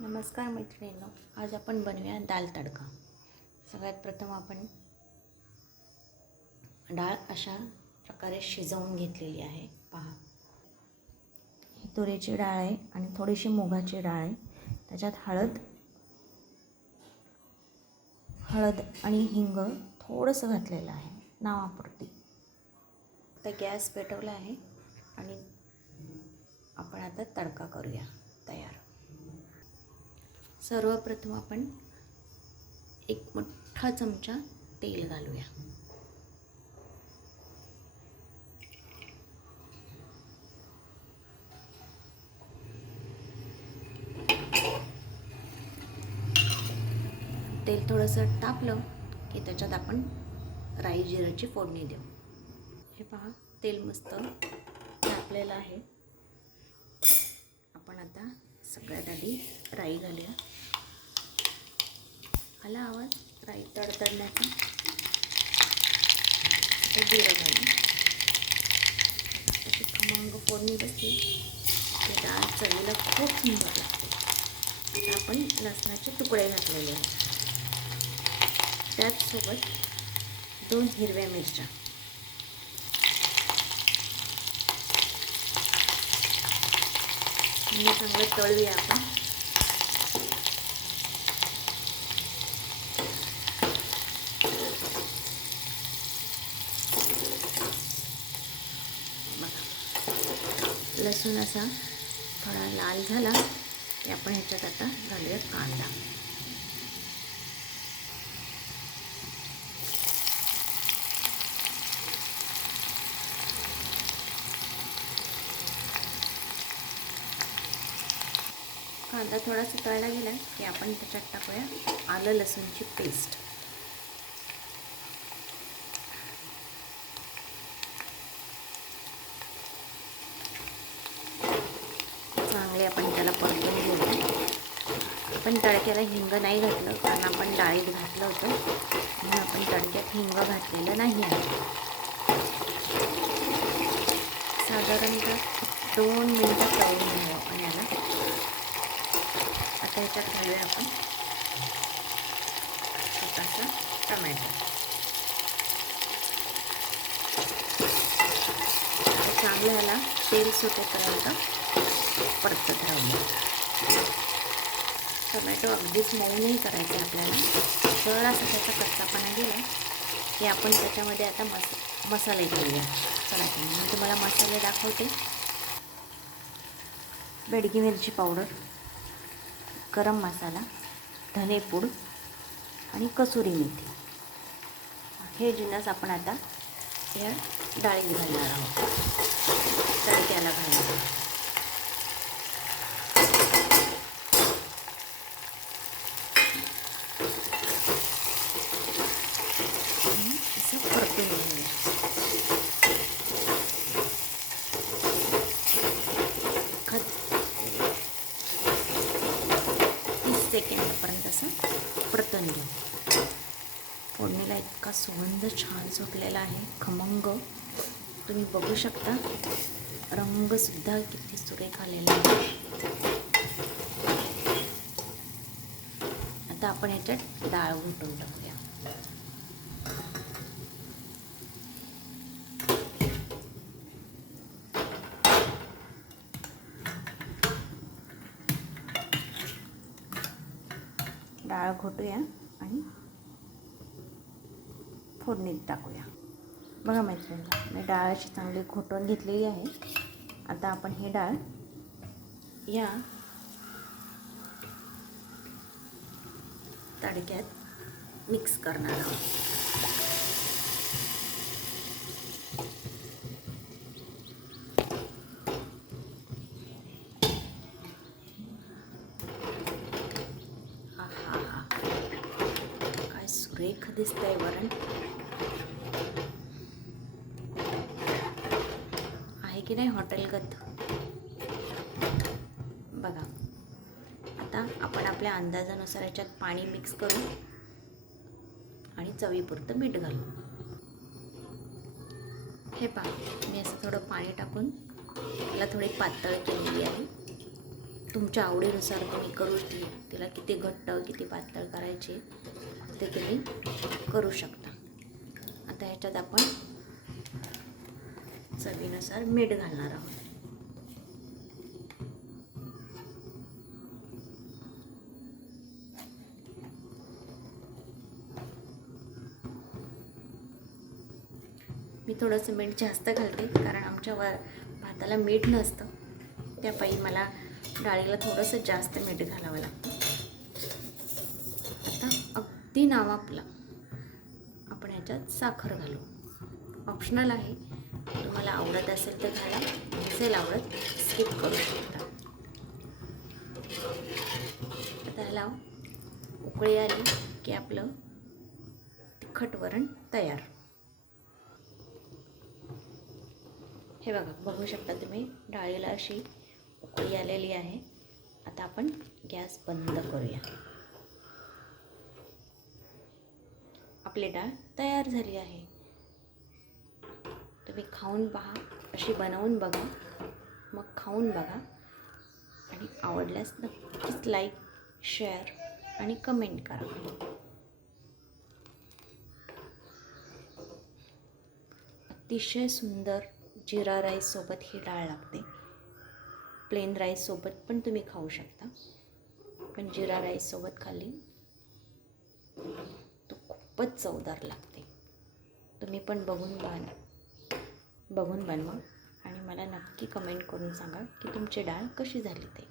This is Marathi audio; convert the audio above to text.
नमस्कार मैत्रिणींनो, आज आपण बनवूया दाल तडका. सगळ्यात प्रथम आपण डाळ अशा प्रकारे शिजवून घेतलेली आहे. पहा, ही तुरीची डाळ आहे आणि थोडीशी मुगाची डाळ आहे. त्याच्यात हळद आणि हिंग थोडंसं घातलेलं आहे नावापुरती. आता गॅस पेटवला आहे आणि आपण आता तडका करूया तयार. सर्वप्रथम आपण एक मोठा चमचा तेल घालूया. तेल थोडंसं तापलं की त्याच्यात आपण राई जिऱ्याची फोडणी देऊ. हे पहा, तेल मस्त तापलेलं आहे. आपण आता सगळ्यात आधी राई घालूया. आला आवाज राई तडतडण्याचा. आता जिरं घालू. त्याची खमंग फोडणी बसली की डाळ चवीला खूप सुंदर लागते. आता आपण लसणाचे तुकडे घातलेले आहेत. त्याचसोबत 2 हिरव्या मिरच्या, चांगलं तळूया आपण. लसूण असा थोडा लाल झाला की आपण ह्याच्यात आता घालूया कांदा. कांदा थोडासा तळला गेला की आपण त्याच्यात टाकूया आलं लसूणची पेस्ट. चांगले आपण त्याला परतून घेऊया. आपण तडक्याला हिंग नाही घातलं कारण आपण डाळीत घातलं होतं, म्हणून आपण तडक्यात हिंग घातलेलं नाही आहे. साधारणतः 2 मिनिटं तळून घेऊ आपण याला. आता ह्याच्यात घालूया आपण छोटासा टमॅटो. चांगलं ह्याला तेल सुटेपर्यंत परतत राहूया. टमॅटो अगदीच मऊ नाही करायचं आपल्याला. जरासा त्याचा कच्चापणा गेला की आपण त्याच्यामध्ये आता मसाले घालूया. चला मी तुम्हाला मसाले दाखवते. बेडगी मिरची पावडर, गरम मसाला, धनेपूड आणि कसुरी मेथी हे जिन्नस आपण आता या डाळीत घालणार आहोत. तडक्याला घालणार. असं परतून घेऊया. 30 सेकंदापर्यंत असं परतून घेऊ. फोडणीला इतका सुगंध छान सुटलेला आहे, खमंग. तुम्ही बघू शकता, रंगसुद्धा किती सुरेख आलेला आहे. आता आपण ह्याच्यात डाळ घोटून टाकूया. डाळ घोटूया आणि फोडणीत टाकूया. बघा मैत्रिणींना, मी डाळ अशी चांगली घोटून घेतलेली आहे. आता आपण ही डाळ या तडक्यात मिक्स करणार आहोत. काय सुरेख दिसतंय वरण. आहे की नाही हॉटेलगत. बघा, आता आपण आपल्या अंदाजानुसार याच्यात पाणी मिक्स करू आणि चवीपुरतं मीठ घालू. हे पहा, मी असं थोडं पाणी टाकून याला थोडी पातळ केलेली आहे. तुमच्या आवडीनुसार तुम्ही करू तिला किती घट्ट किती पातळ करायचे ते तुम्ही करू शकता. आता ह्याच्यात आपण चवीनुसार मीठ घालणार आहोत. मी थोडंसं मीठ जास्त घालते कारण आमच्या भाताला मीठ नसतं, त्यापायी मला डाळीला थोडंसं जास्त मीठ घालावं लागतं. आता अगदी नावापुरता आपण ह्याच्यात साखर घालू. ऑप्शनल आहे, तुम्हाला आवडत असेल तर घाला, नसेल आवडत स्किप करू शकता. आता ह्याला उकळी आली की आपलं तिखट वरण तयार. हे बघा, बघू शकता तुम्ही डाळीला अशी उकळी आलेली आहे. आता आपण गॅस बंद करूया. आपली डाळ तयार झाली आहे. तुम्ही खाऊन पहा, अशी बनवून बघा, मग खाऊन बघा आणि आवडल्यास नक्कीच लाईक, शेअर आणि कमेंट करा. अतिशय सुंदर जिरा राईससोबत ही डाळ लागते. प्लेन राईससोबत पण तुम्ही खाऊ शकता, पण जिरा राईससोबत खाल्ली तो खूपच चवदार लागते. तुम्ही पण बघून बनवा आणि मला नक्की कमेंट करून सांगा की तुमची डाळ कशी झाली ते.